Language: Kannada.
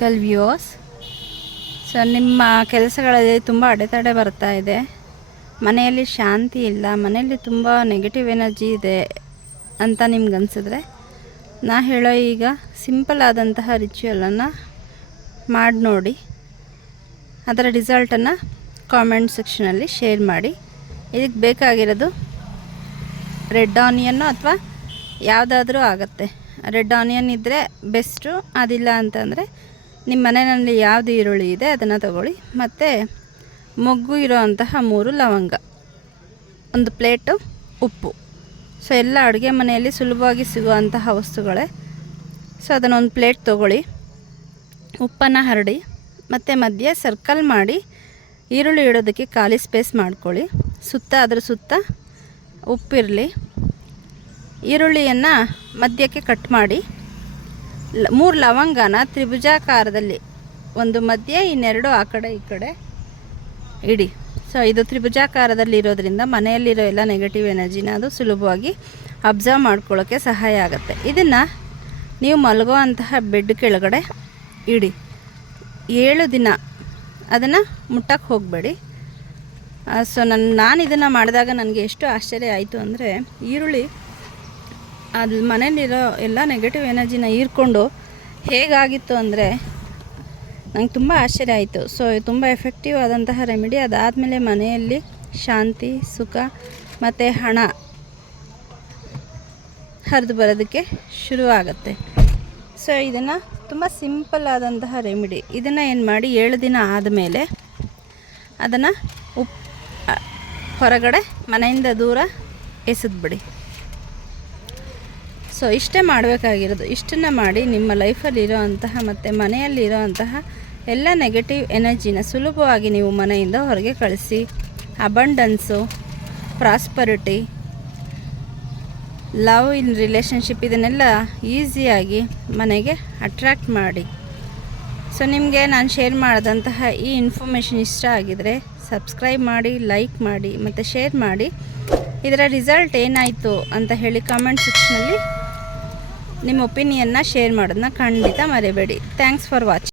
ನಮಸ್ಕಾರ ವ್ಯೂವರ್ಸ್. ಸೊ ನಿಮ್ಮ ಕೆಲಸಗಳಲ್ಲಿ ತುಂಬ ಅಡೆತಡೆ ಬರ್ತಾ ಇದೆ, ಮನೆಯಲ್ಲಿ ಶಾಂತಿ ಇಲ್ಲ, ಮನೆಯಲ್ಲಿ ತುಂಬ ನೆಗೆಟಿವ್ ಎನರ್ಜಿ ಇದೆ ಅಂತ ನಿಮ್ಗೆ ಅನಿಸಿದ್ರೆ ನಾ ಹೇಳೋ ಈಗ ಸಿಂಪಲ್ ಆದಂತಹ ರಿಚುವಲನ್ನು ಮಾಡಿ ನೋಡಿ. ಅದರ ರಿಸಲ್ಟನ್ನು ಕಾಮೆಂಟ್ ಸೆಕ್ಷನಲ್ಲಿ ಶೇರ್ ಮಾಡಿ. ಇದಕ್ಕೆ ಬೇಕಾಗಿರೋದು ರೆಡ್ ಆನಿಯನ್ನು ಅಥವಾ ಯಾವುದಾದ್ರೂ ಆಗುತ್ತೆ. ರೆಡ್ ಆನಿಯನ್ ಇದ್ದರೆ ಬೆಸ್ಟು, ಅದಿಲ್ಲ ಅಂತಂದರೆ ನಿಮ್ಮ ಮನೆಯಲ್ಲಿ ಯಾವುದು ಈರುಳ್ಳಿ ಇದೆ ಅದನ್ನು ತಗೊಳ್ಳಿ. ಮತ್ತು ಮೊಗ್ಗು ಇರೋವಂತಹ 3 ಲವಂಗ, 1 ಪ್ಲೇಟು ಉಪ್ಪು. ಸೊ ಎಲ್ಲ ಅಡುಗೆ ಮನೆಯಲ್ಲಿ ಸುಲಭವಾಗಿ ಸಿಗುವಂತಹ ವಸ್ತುಗಳೇ. ಸೊ ಅದನ್ನು 1 ಪ್ಲೇಟ್ ತೊಗೊಳ್ಳಿ, ಉಪ್ಪನ್ನು ಹರಡಿ ಮತ್ತು ಮಧ್ಯೆ ಸರ್ಕಲ್ ಮಾಡಿ ಈರುಳ್ಳಿ ಇಡೋದಕ್ಕೆ ಖಾಲಿ ಸ್ಪೇಸ್ ಮಾಡ್ಕೊಳ್ಳಿ. ಅದ್ರ ಸುತ್ತ ಉಪ್ಪಿರಲಿ. ಈರುಳ್ಳಿಯನ್ನು ಮಧ್ಯಕ್ಕೆ ಕಟ್ ಮಾಡಿ 3 ಲವಂಗನ ತ್ರಿಭುಜಾಕಾರದಲ್ಲಿ, ಒಂದು ಮಧ್ಯೆ, ಇನ್ನೆರಡು ಆ ಕಡೆ ಈ ಕಡೆ ಇಡಿ. ಸೊ ಇದು ತ್ರಿಭುಜಾಕಾರದಲ್ಲಿ ಇರೋದ್ರಿಂದ ಮನೆಯಲ್ಲಿರೋ ಎಲ್ಲ ನೆಗೆಟಿವ್ ಎನರ್ಜಿನ ಅದು ಸುಲಭವಾಗಿ ಅಬ್ಸರ್ವ್ ಮಾಡ್ಕೊಳ್ಳೋಕ್ಕೆ ಸಹಾಯ ಆಗುತ್ತೆ. ಇದನ್ನು ನೀವು ಮಲಗುವಂತಹ ಬೆಡ್ ಕೆಳಗಡೆ ಇಡಿ. 7 ದಿನ ಅದನ್ನು ಮುಟ್ಟಕ್ಕೆ ಹೋಗಬೇಡಿ. ಸೊ ನಾನು ಇದನ್ನು ಮಾಡಿದಾಗ ನನಗೆ ಎಷ್ಟು ಆಶ್ಚರ್ಯ ಆಯಿತು ಅಂದರೆ, ಈರುಳ್ಳಿ ಅದು ಮನೇಲಿರೋ ಎಲ್ಲ ನೆಗೆಟಿವ್ ಎನರ್ಜಿನ ಹೀರ್ಕೊಂಡು ಹೇಗಾಗಿತ್ತು ಅಂದರೆ ನಂಗೆ ತುಂಬ ಆಶ್ಚರ್ಯ ಆಯಿತು. ಸೊ ತುಂಬ ಎಫೆಕ್ಟಿವ್ ಆದಂತಹ ರೆಮಿಡಿ. ಅದಾದಮೇಲೆ ಮನೆಯಲ್ಲಿ ಶಾಂತಿ, ಸುಖ ಮತ್ತು ಹಣ ಹರಿದು ಬರೋದಕ್ಕೆ ಶುರುವಾಗುತ್ತೆ. ಸೊ ಇದನ್ನು ತುಂಬ ಸಿಂಪಲ್ ಆದಂತಹ ರೆಮಿಡಿ. ಇದನ್ನು ಏನು ಮಾಡಿ 7 ದಿನ ಆದಮೇಲೆ ಅದನ್ನು ಹೊರಗಡೆ ಮನೆಯಿಂದ ದೂರ ಎಸೆದ್ಬಿಡಿ. ಸೊ ಇಷ್ಟೇ ಮಾಡಬೇಕಾಗಿರೋದು. ಇಷ್ಟನ್ನು ಮಾಡಿ ನಿಮ್ಮ ಲೈಫಲ್ಲಿ ಇರೋವಂತಹ ಮತ್ತು ಮನೆಯಲ್ಲಿರೋ ಅಂತಹ ಎಲ್ಲ ನೆಗೆಟಿವ್ ಎನರ್ಜಿನ ಸುಲಭವಾಗಿ ನೀವು ಮನೆಯಿಂದ ಹೊರಗೆ ಕಳಿಸಿ. ಅಬಂಡನ್ಸು, ಪ್ರಾಸ್ಪರಿಟಿ, ಲವ್ ಇನ್ ರಿಲೇಷನ್ಶಿಪ್ ಇದನ್ನೆಲ್ಲ ಈಸಿಯಾಗಿ ಮನೆಗೆ ಅಟ್ರ್ಯಾಕ್ಟ್ ಮಾಡಿ. ಸೊ ನಿಮಗೆ ನಾನು ಶೇರ್ ಮಾಡಿದಂತಹ ಈ ಇನ್ಫಾರ್ಮೇಷನ್ ಇಷ್ಟ ಆಗಿದರೆ ಸಬ್ಸ್ಕ್ರೈಬ್ ಮಾಡಿ, ಲೈಕ್ ಮಾಡಿ ಮತ್ತು ಶೇರ್ ಮಾಡಿ. ಇದರ ರಿಸಲ್ಟ್ ಏನಾಯಿತು ಅಂತ ಹೇಳಿ ಕಾಮೆಂಟ್ ಸೆಕ್ಷನಲ್ಲಿ ನಿಮ್ಮ ಒಪಿನಿಯನ್ನ ಶೇರ್ ಮಾಡೋದನ್ನ ಖಂಡಿತ ಮರಿಬೇಡಿ. Thanks for watching.